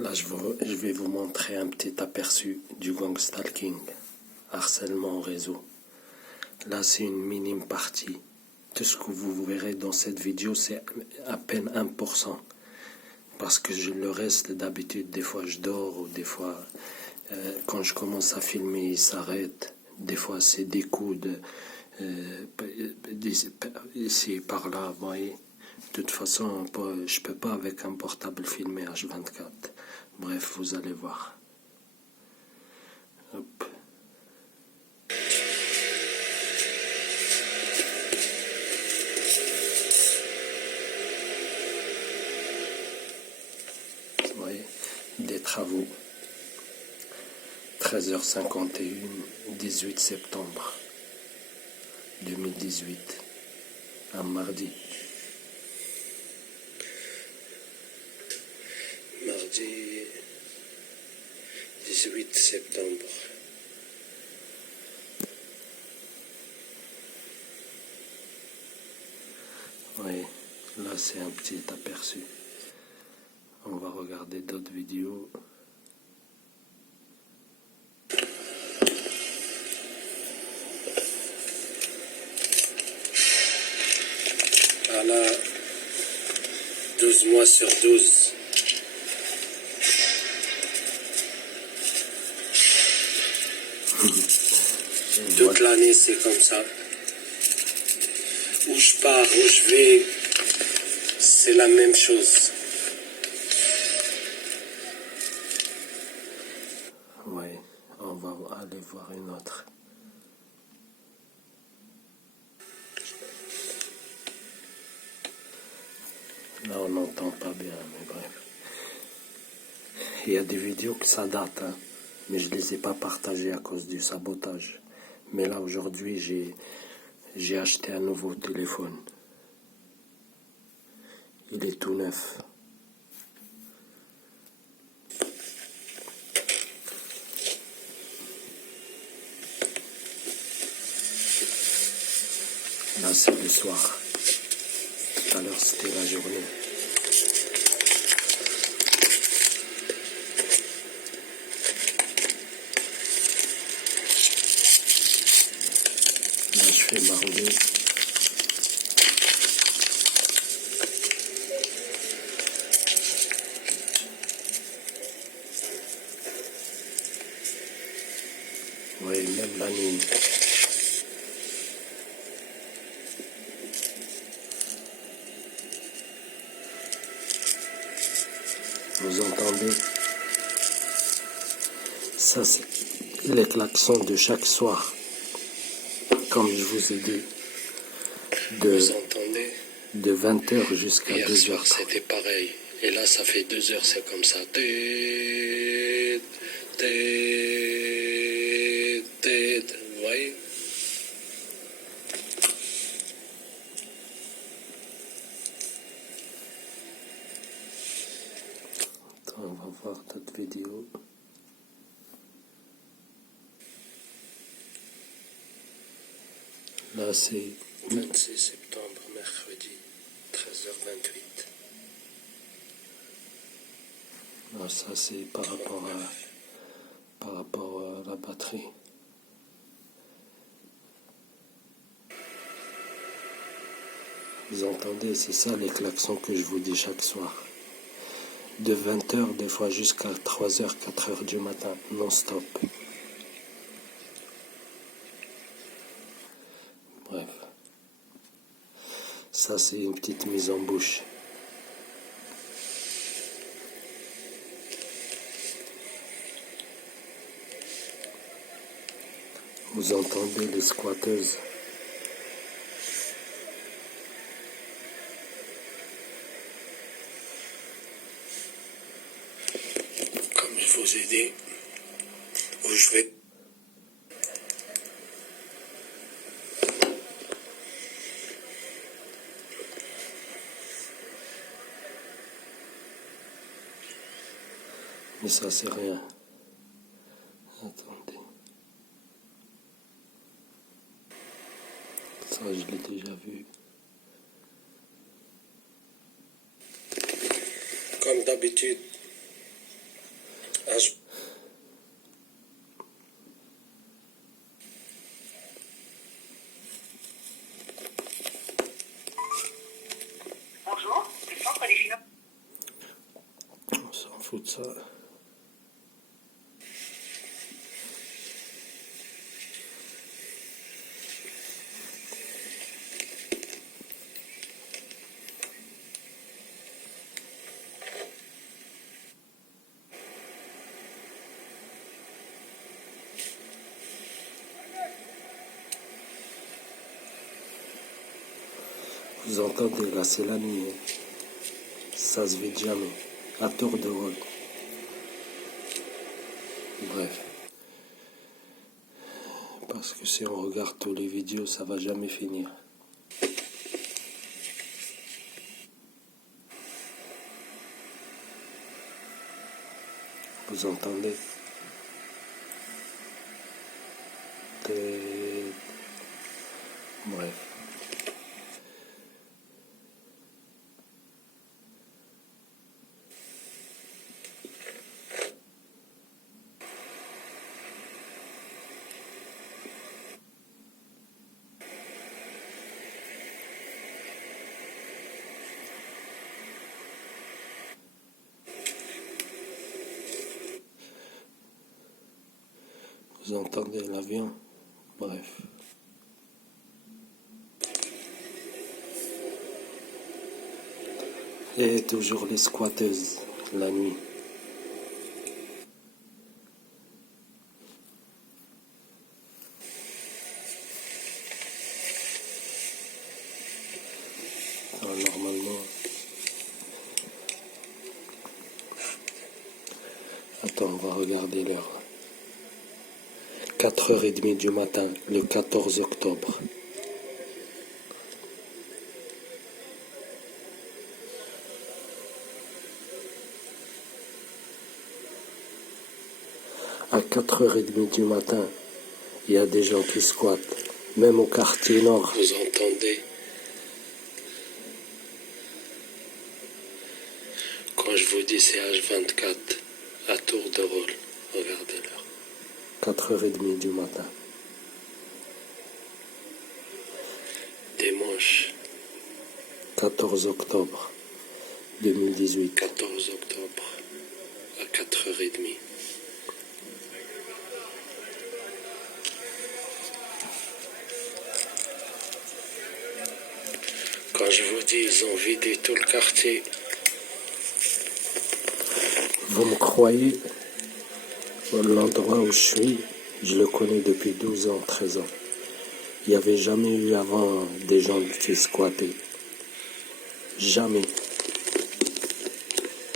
Là, je vais vous montrer un petit aperçu du gang stalking, harcèlement au réseau. Là, c'est une minime partie. Tout ce que vous verrez dans cette vidéo, c'est à peine 1%. Parce que le reste, d'habitude, des fois je dors, ou des fois, quand je commence à filmer, il s'arrête. Des fois, c'est des coups ici et par là, vous voyez. De toute façon, je peux pas avec un portable filmer H24. Bref, vous allez voir. Hop. Vous voyez, des travaux. 13h51, 18 septembre 2018, un mardi. Mardi 18 septembre. Oui, là c'est un petit aperçu. On va regarder d'autres vidéos. Voilà, 12 mois sur 12. Toute l'année, c'est comme ça. Où je pars, où je vais, c'est la même chose. Oui, on va aller voir une autre. Là, on n'entend pas bien, mais bref. Il y a des vidéos que ça date, hein, mais je ne les ai pas partagées à cause du sabotage. Mais là, aujourd'hui, j'ai acheté un nouveau téléphone. Il est tout neuf. Là, c'est le soir. Tout à l'heure, c'était la journée. Là, je fais marauder. Oui, même la nuit. Vous entendez? Ça, c'est les klaxons de chaque soir. Comme je vous ai dit, de 20h jusqu'à 2h. Hier soir, c'était pareil. Et là, ça fait 2 heures, c'est comme ça. Vous voyez? Attends, on va voir d'autres vidéos. Là, c'est 26 septembre, mercredi, 13h28. Là, ça, c'est par rapport à la batterie. Vous entendez, c'est ça les klaxons que je vous dis chaque soir. De 20h, des fois jusqu'à 3h, 4h du matin, non-stop. Bref. Ça, c'est une petite mise en bouche. Vous entendez les squatteuses. Comme je vous ai dit, où je vais. Mais ça, c'est rien. Attendez. Ça, je l'ai déjà vu. Comme d'habitude, Bonjour, le centre des finances. On s'en fout de ça. Vous entendez, là c'est la nuit. Hein. Ça se vide jamais. À tour de rôle. Bref. Parce que si on regarde tous les vidéos, ça va jamais finir. Vous entendez? Bref. Vous entendez l'avion? Bref. Et toujours les squatteuses, la nuit. Alors, normalement... Attends, on va regarder l'heure. 4h30 du matin, le 14 octobre. À 4h30 du matin, il y a des gens qui squattent, même au quartier nord. Vous entendez? Quand je vous dis c'est H24, à tour de rôle, regardez l'heure. 4h30 du matin. Dimanche, 14 octobre 2018. 14 octobre, à 4h30. Quand je vous dis, ils ont vidé tout le quartier. Vous me croyez? L'endroit où je suis, je le connais depuis 12 ans, 13 ans. Il n'y avait jamais eu avant des gens qui squattaient. Jamais.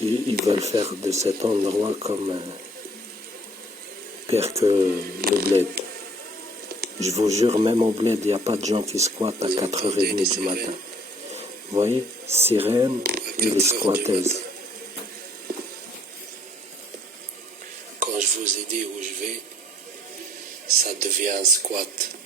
Ils veulent faire de cet endroit comme pire que le bled. Je vous jure, même au bled, il n'y a pas de gens qui squattent à 4h30 du matin. Vous voyez? Sirène et les squatteuses. Quand je vous ai dit où je vais, ça devient un squat.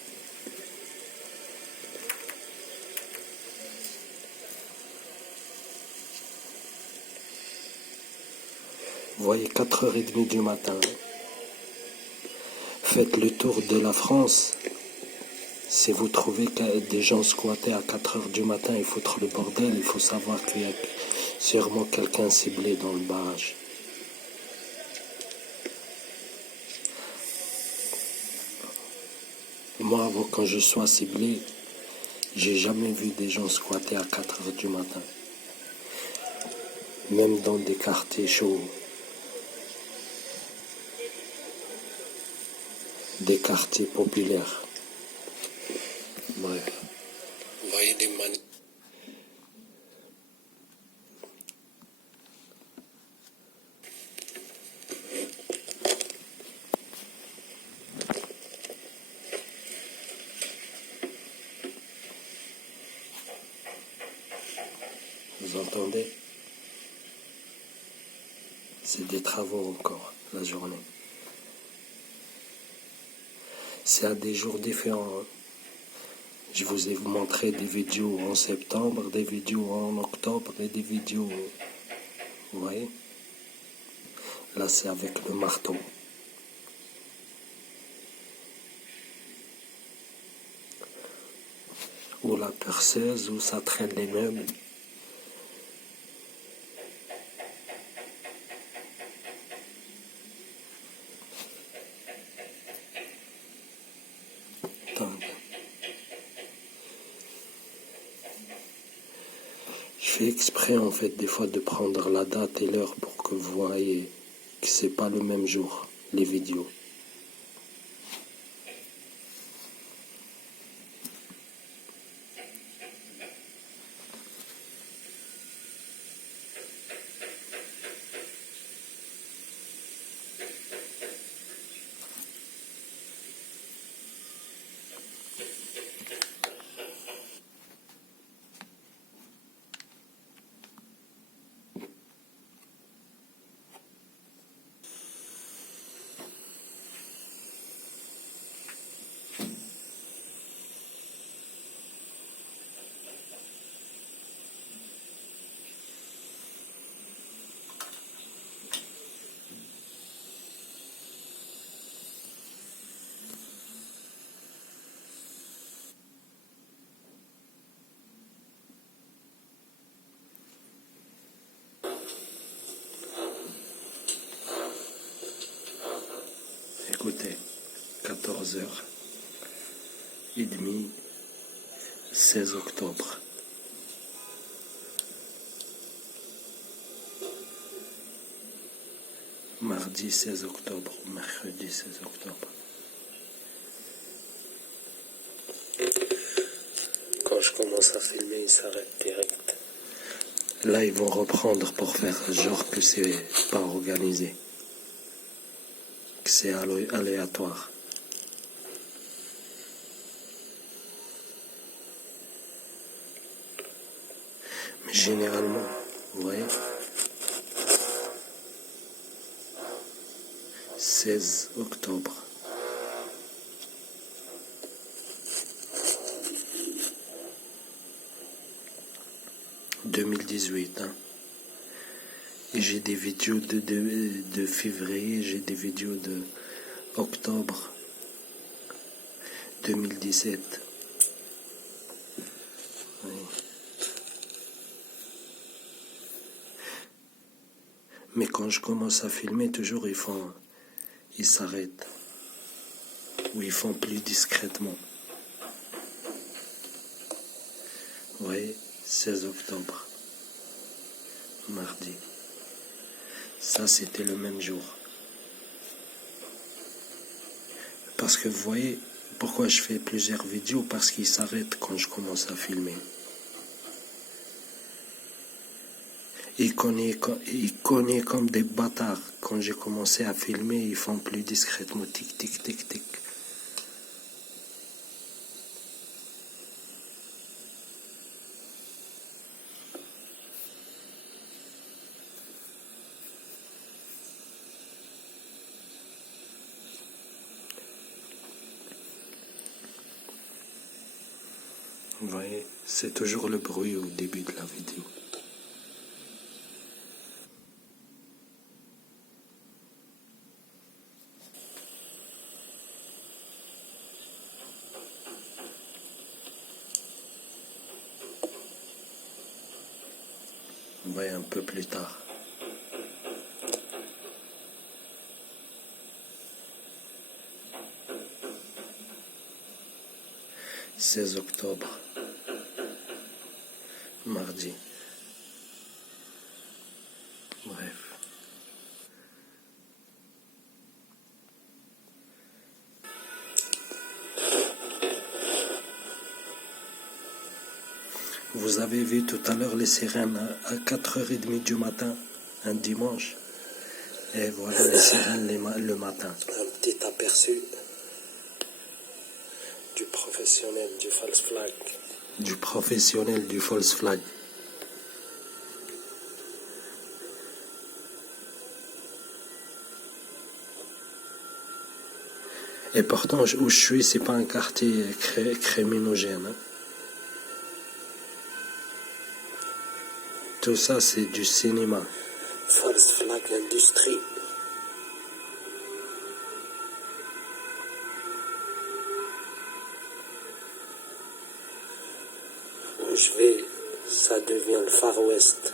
Vous voyez, 4h30 du matin. Faites le tour de la France. Si vous trouvez que des gens squattés à 4h du matin et foutre le bordel, il faut savoir qu'il y a sûrement quelqu'un ciblé dans le barrage. Moi, avant quand je sois ciblé, j'ai jamais vu des gens squatter à 4h du matin. Même dans des quartiers chauds. Des quartiers populaires. Bref. Vous voyez des manifs. Vous entendez? C'est des travaux encore, la journée. C'est à des jours différents. Hein. Je vous ai montré des vidéos en septembre, des vidéos en octobre et des vidéos... Vous voyez? Là, c'est avec le marteau. Ou la perceuse, où ça traîne les meubles. Je fais exprès en fait des fois de prendre la date et l'heure pour que vous voyez que c'est pas le même jour, les vidéos. Écoutez, 14h30, 16 octobre. Mardi 16 octobre, mercredi 16 octobre. Quand je commence à filmer, il s'arrête direct. Là, ils vont reprendre pour faire genre que c'est pas organisé. Que c'est aléatoire. Mais généralement, vous voyez, 16 octobre. « 2018, hein. Et j'ai des vidéos de février, j'ai des vidéos de octobre 2017. Oui. Mais quand je commence à filmer, toujours ils s'arrêtent. Ou ils font plus discrètement. Vous voyez, 16 octobre, mardi. Ça, c'était le même jour. Parce que vous voyez, pourquoi je fais plusieurs vidéos? Parce qu'ils s'arrêtent quand je commence à filmer. Ils cognaient comme des bâtards. Quand j'ai commencé à filmer, ils font plus discrètement. Tic, tic, tic, tic. Vous voyez, c'est toujours le bruit au début de la vidéo. Vous voyez un peu plus tard. « 16 octobre, mardi. » Bref. Vous avez vu tout à l'heure les sirènes à 4h30 du matin, un dimanche. Et voilà les sirènes le matin. Un petit aperçu du professionnel du false flag. Du professionnel du false flag. Et pourtant, où je suis, c'est pas un quartier criminogène. Hein. Tout ça, c'est du cinéma. False Flag Industrie. je vais, ça devient le Far West.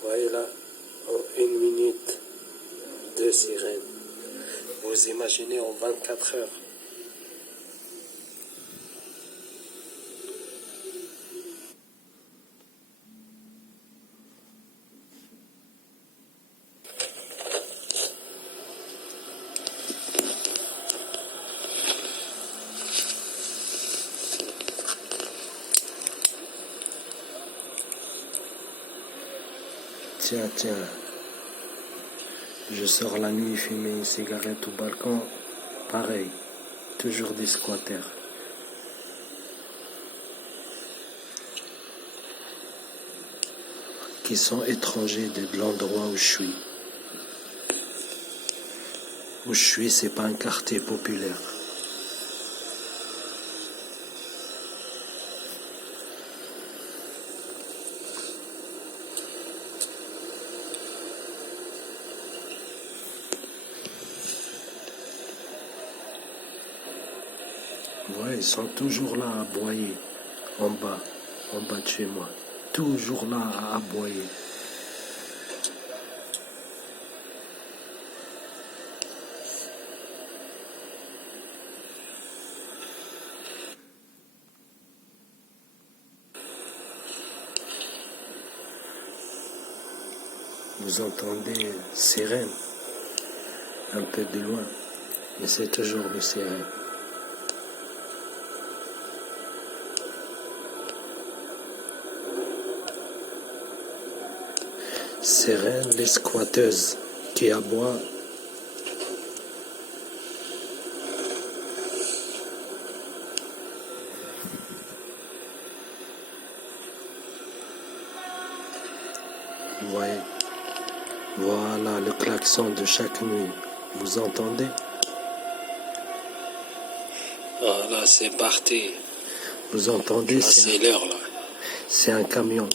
Vous voyez là, en 1 minute, 2 sirènes. Vous imaginez en 24 heures. Tiens, je sors la nuit fumer une cigarette au balcon, pareil, toujours des squatters. Qui sont étrangers de l'endroit où je suis. Où je suis, c'est pas un quartier populaire. Ouais, ils sont toujours là à aboyer, en bas de chez moi. Toujours là à aboyer. Vous entendez sirène, un peu de loin, mais c'est toujours le sirène. Sirène, les squatteuses qui aboient. Vous voyez, voilà le klaxon de chaque nuit. Vous entendez? Voilà, c'est parti. Vous entendez? C'est l'heure là. C'est un camion.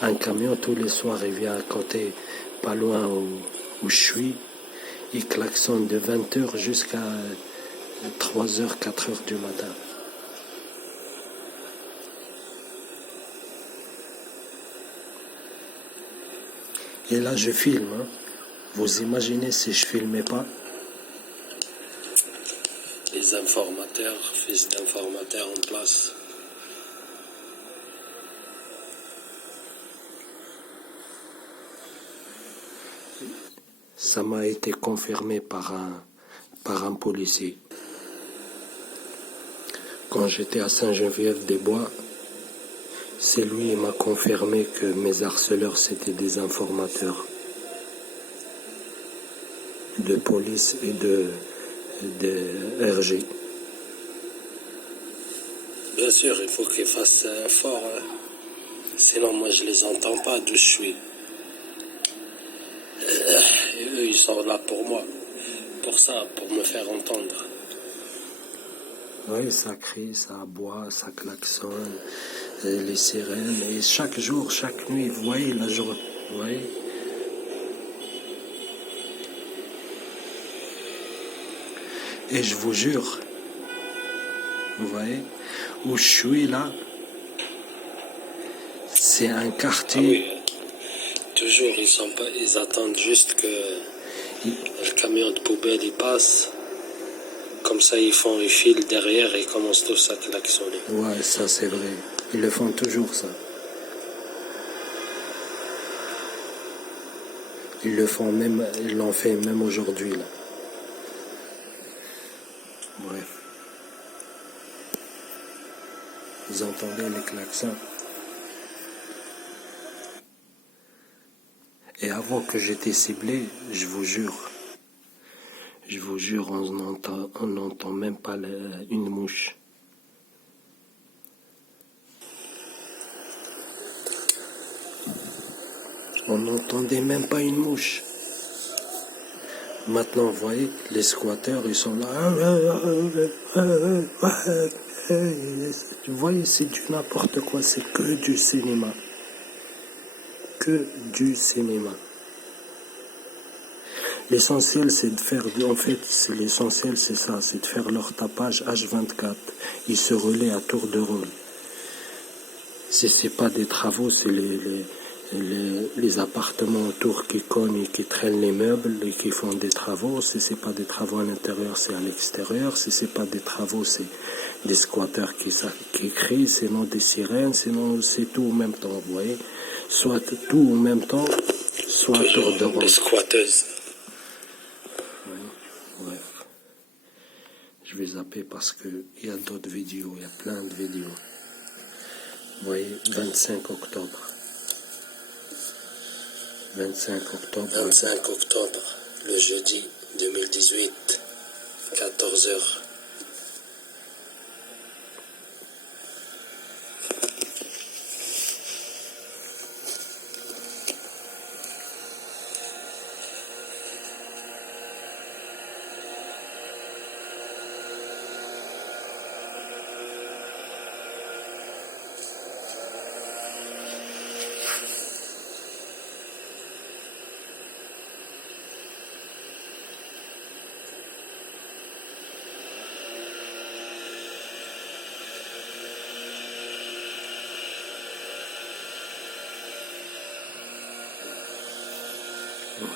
Un camion tous les soirs, il vient à côté, pas loin où je suis. Il klaxonne de 20h jusqu'à 3h, 4h du matin. Et là, je filme. Hein. Vous imaginez si je filmais pas? Les informateurs, fils d'informateurs en place. Ça m'a été confirmé par un policier. Quand j'étais à Saint-Geneviève-des-Bois, c'est lui qui m'a confirmé que mes harceleurs, c'était des informateurs de police et de RG. Bien sûr, il faut qu'ils fassent fort. Hein. Sinon, moi, je les entends pas d'où je suis. Et eux, ils sont là pour moi. Pour ça, pour me faire entendre. Oui, ça crie, ça aboie, ça klaxonne, les sirènes. Et chaque jour, chaque nuit, vous voyez, la journée, vous voyez. Et je vous jure, vous voyez, où je suis là, c'est un quartier. Ah oui. Toujours, ils attendent juste que le camion de poubelle il passe. Comme ça, ils filent derrière et ils commencent tous à klaxonner. Ouais, ça c'est vrai. Ils le font toujours, ça. Ils l'ont fait même aujourd'hui, là. Bref. Vous entendez les klaxons? Et avant que j'étais ciblé, je vous jure, on n'entend même pas une mouche. On n'entendait même pas une mouche. Maintenant, vous voyez, les squatteurs, ils sont là. Vous voyez, c'est du n'importe quoi, c'est que du cinéma. Que du cinéma. L'essentiel, c'est de faire, en fait, l'essentiel, c'est ça, c'est de faire leur tapage H24. Ils se relaient à tour de rôle. Si c'est pas des travaux, c'est les appartements autour qui cognent et qui traînent les meubles et qui font des travaux. Si c'est pas des travaux à l'intérieur, c'est à l'extérieur. Si c'est pas des travaux, c'est des squatteurs qui crient, sinon des sirènes, sinon c'est tout en même temps, vous voyez. Soit tout en même temps, soit à tour de rôle. Des squatteuses. Bref, je vais zapper parce qu'il y a d'autres vidéos, il y a plein de vidéos. Vous voyez, 25 octobre. 25 octobre. 25 octobre, le jeudi 2018, 14h.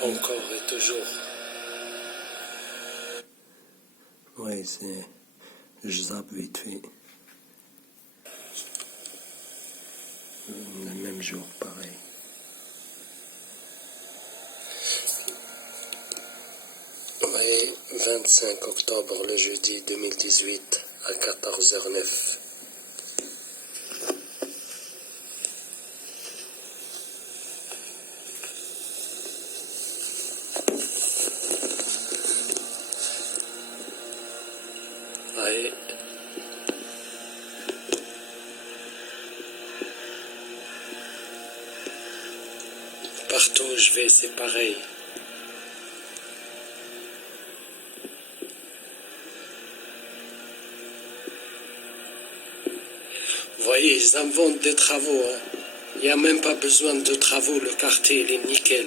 Encore et toujours. Oui, c'est... Je zappe vite fait. Le même jour, pareil. Oui, 25 octobre, le jeudi 2018, à 14h09. Oui. Partout où je vais, c'est pareil. Vous voyez, ils inventent des travaux. Hein. Il n'y a même pas besoin de travaux. Le quartier, il est nickel.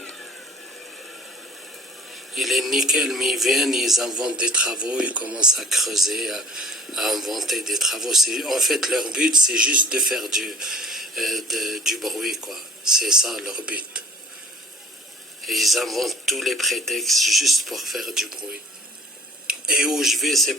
Il est nickel, mais ils viennent, ils inventent des travaux, ils commencent à creuser, à inventer des travaux. En fait, leur but, c'est juste de faire du bruit, quoi. C'est ça leur but. Et ils inventent tous les prétextes juste pour faire du bruit. Et où je vais, c'est